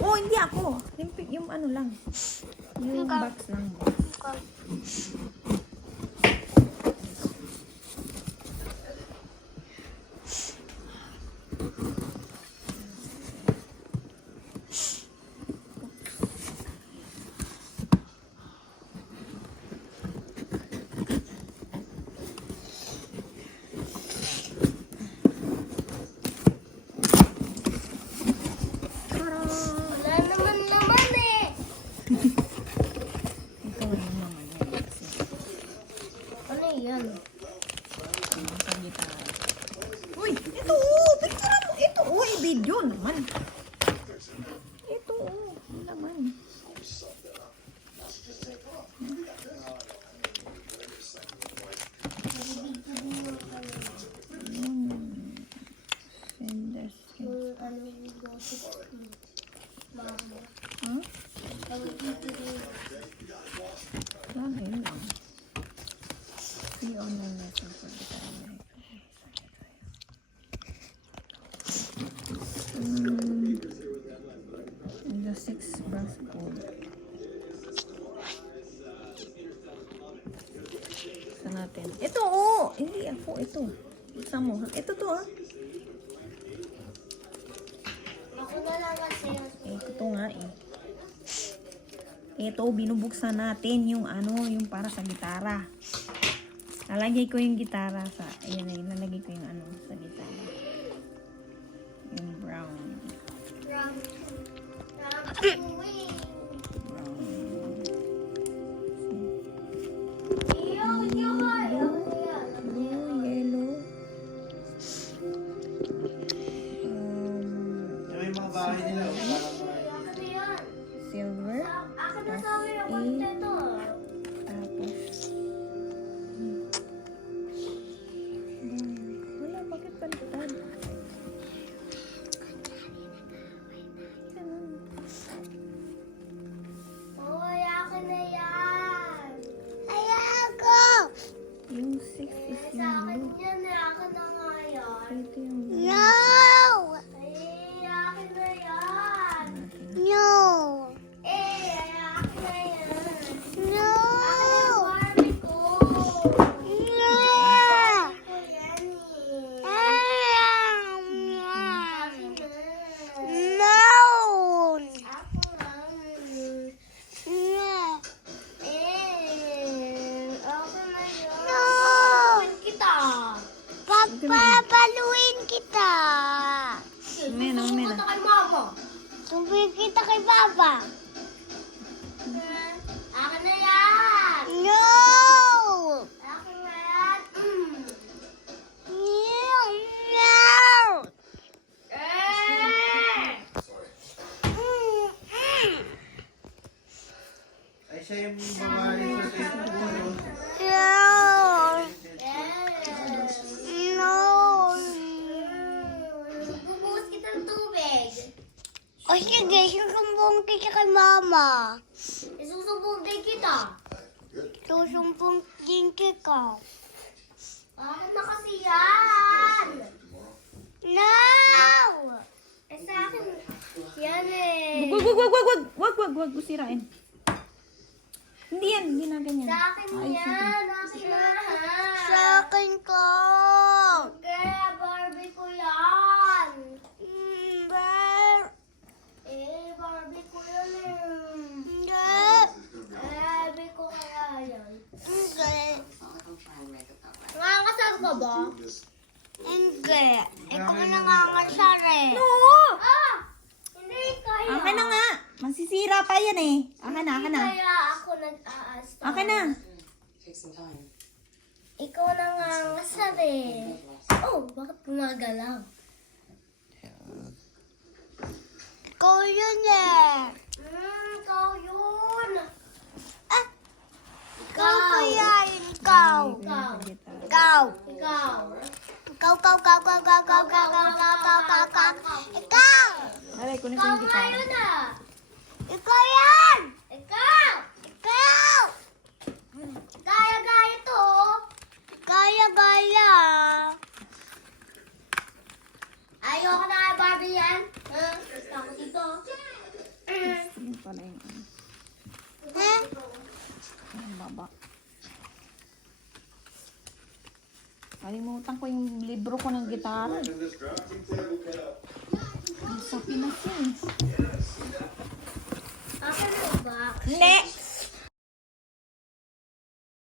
Hindi ako. Yung ano lang. Yung box lang. Wala naman eh. Ito yung naman yan. Ano yan? Sa gitara. Uy, ito picture mo. Ito i-video naman. Ito yung naman. Senders. Ano yung gossip? Mama. Huh? Dahil lang. See online lesson for guitar. The 6 brass chord. Sa natin. Ito hindi ako ito. Isa mo. Ito to Ako na lang kasi. Ito to nga Ito, binubuksan natin yung yung para sa gitara. Lalagay ko yung gitara sa, lalagay ko yung sa gitara. Yung brown. Brown. Blue, yellow. May mga bahay nila. Silver. Akin na sabi yung konti to. Tapos, wala, bakit baliktad? Ganun. Ay, akin na yan. Ay, ako. Yung 6 is Sa akin yung blue. yan eh. Akin na nga yan. Ito yung blue. No! Ay, akin na yan. No! Eh, akin na yan. No! Akin na yung Barbie ko. No! Barbie ko yan eh. Akin na. No! Ako lang. Ako na yun. No! Kita. Papapaluin kita. Umena. Kita kay mama. Tubig kita kay papa. Akin na yan. No! Akin na yan. No! Ay, siya yung babae sa Facebook. No! Bubuhos kita ng tubig. O sige, susumbong kita kay mama. Isusumbong din kita. Susumbong din kita. Bakit na kasi yan? No! Eh sa akin, yan eh. Wag sirain. Hindi na ganyan. Sa akin Ayos yan. Akin na. Sa akin ko. Okay, Barbie ko yan. Barbie ko yan eh. Barbie ko kaya yan. Nangangasal ka ba? Hindi. Ikaw ang nangangasal eh. No! Hindi kaya. Akin na nga. Masisira pa yan eh. Akin na. Hindi kaya ako nag-aasta. Akin na. Ikaw nangangasal eh. Oh, bakit gumagalaw? Ikaw yun eh. Ikaw yun. Ikaw kaya yun, ikaw. Ikaw. Ikaw. Alay, kunin ko Ikaw yung nga gitara. yun ah. Ikaw yan. Ikaw. Gaya to. Gaya. Ayoko na kay Barbie yan. Takot dito. pala yung ano. Ang baba. Kalimutan ko yung libro ko ng gitara. Sa Pinas yun. Akin mo ba? Hindi!